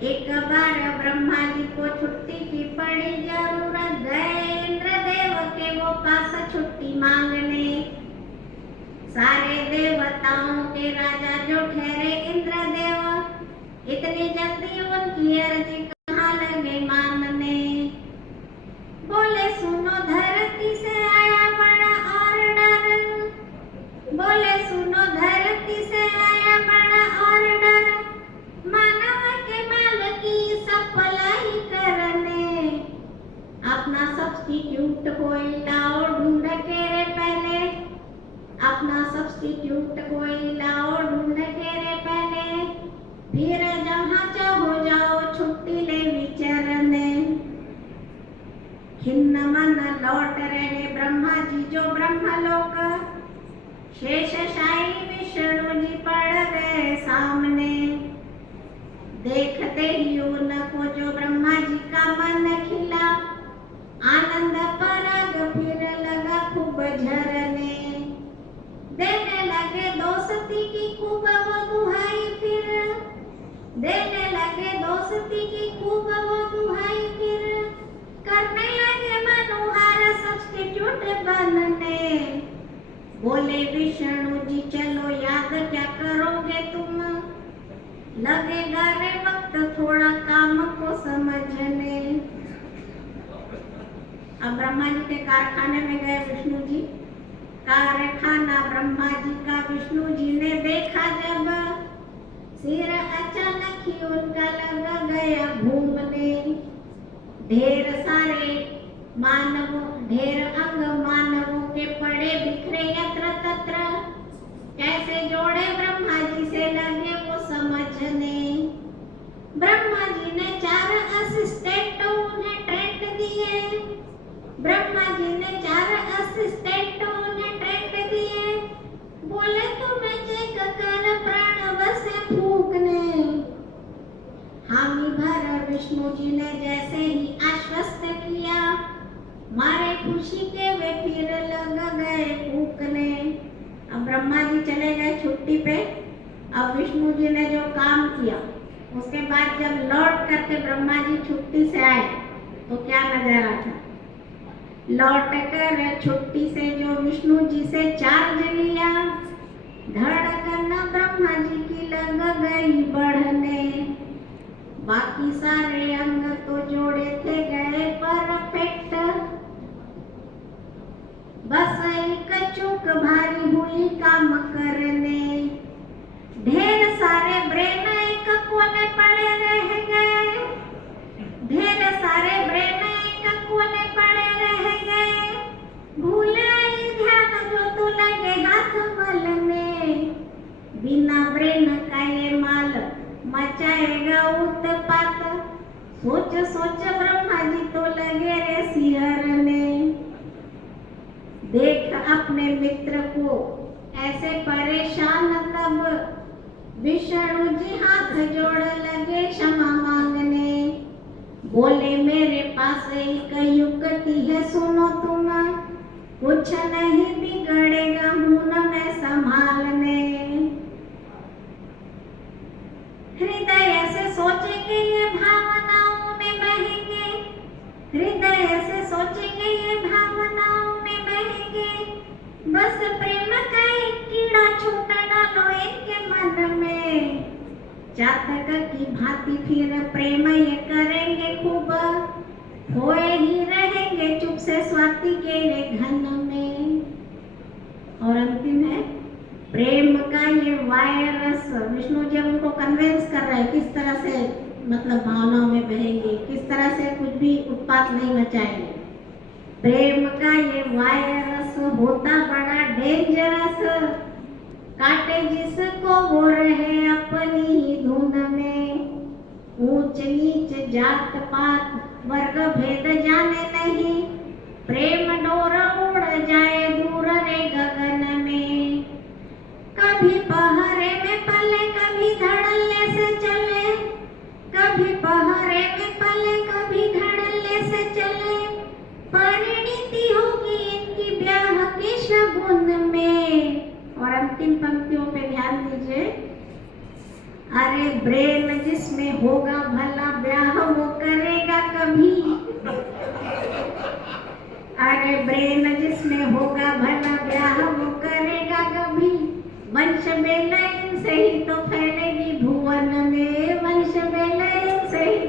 एक बार ब्रह्मा जी को छुट्टी की पड़ी जरूरत, गए इंद्रदेव के वो पास छुट्टी मांगने। सारे देवताओं के राजा जो ठहरे इंद्रदेव, इतनी जल्दी उनकी अर्जी कहाँ लगे मानने। बोले सुनो धरती से आया बड़ा ऑर्डर, बोले सुनो धरती से आया बड़ा ऑर्डर, मानव के माल की सप्लाई करने। अपना सब्स्टिट्यूट कोई लाओ ढूंढ के रे पहले, अपना सब्स्टिट्यूट कोई लाओ ढूंढ के रे पहले, फिर जहाँ चाहो जाओ छुट्टी ले विचरने। खिन्न मन लौट रहे ब्रह्मा जी जो ब्रह्मलोक, शेषशायी विष्णु जी पड़ गए सामने। देखते ही उनको जो ब्रह्मा जी का मन खिला, आनंद पराग फिर लगा खूब झरने। देने लगे दोस्ती की खूब वो दुहाई, फिर देने लगे दोस्ती की खूब वो दुहाई, फिर करने लगे मनोहर सब्स्टिट्यूट बनने। बोले विष्णु जी चलो याद क्या करोगे तुम, लगेगा रे वक्त थोड़ा काम को समझने। अब ब्रह्मा जी के कारखाने में गए विष्णु जी। कारखाना ब्रह्मा जी का विष्णु जी ने देखा जब, सिर अचानक ही उनका लगा गया घूमने। ढेर सारे मानवों, ढेर अंग मानवों के पड़े बिखरे यत्र तत्र, कैसे जोड़े ब्रह्मा जी से लगे वो समझने। ब्रह्मा जी ने 4 असिस्टेंट उन्हें ट्रेंड दिए, ब्रह्मा जी ने 4 असिस्टेंट उन्हें ट्रेंड दिए। बोले तुम्हें चेक कर प्राण बसे फूकने। हामी भर विष्णु जी ने जैसे ही आश्वस्त किया, मारे खुशी के वे फिर लग गए फूकने। अब ब्रह्मा जी चले गए छुट्टी पे। अब विष्णु जी ने जो काम किया, उसके बाद जब लौट करके ब्रह्मा जी छुट्टी से आए तो क्या नजारा था। लौट कर छुट्टी से जो विष्णु जी से चार्ज लिया, धड़कन ब्रह्मा जी की लग गई बढ़ने। बाकी सारे अंग तो जोड़े थे गए परफेक्ट, बस एक चूक भारी हुई काम करने। ढेर सारे ब्रेन एक कोने पड़े रह गए, ढेर सारे ब्रेन एक कोने पड़े रह गए। भूल आई ध्यान जो तू लगे हाथ मलने। बिना ब्रेन का ये माल मचाएगा उत्पात, सोच सोच ब्रह्मा जी तो लगे रे सिहरने। देख अपने मित्र को ऐसे परेशान तब, विष्णु जी हाथ जोड़ लगे क्षमा मांगने। बोले मेरे पास एक युक्ति है सुनो तुम, कुछ नहीं बिगड़ेगा हूं न मैं संभालने। हृदय से सोचेंगे ये भावनाओं में बहेंगे, हृदय से सोचेंगे ये भावनाओं में बहेंगे। बस प्रेम का एक कीड़ा छोटा डालो इनके मन में। चातक की भांति फिर प्रेम ये करेंगे खूब, खोए ही रहेंगे चुप से स्वाति के घन में। और अंतिम है प्रेम का ये वायरस। विष्णु जी उनको कन्विंस कर रहे हैं किस तरह से मतलब भावनाओं में बहेंगे, किस तरह से कुछ भी उत्पात नहीं मचाएंगे। प्रेम का ये वायरस होता बड़ा डेंजरस, काटे जिसको वो रहे अपनी ही धुन में। ऊंच नीच जात पात वर्ग भेद जाने नहीं, प्रेम डोर उड़ जाए दूर रे गगन में। कभी पहरे में पले कभी धड़ल्ले से चले, कभी पहरे में पले कभी धड़ल्ले से चले। परिणति होगी इनकी ब्याह के शगुन में। और अंतिम पंक्तियों पे ध्यान दीजिए। अरे ब्रेन जिसमें होगा भला ब्रेन जिसमें होगा भला ब्याह वो करेगा कभी। वंश बेलइन से ही तो फैलेगी भुवन में, वंश बेलइन से ही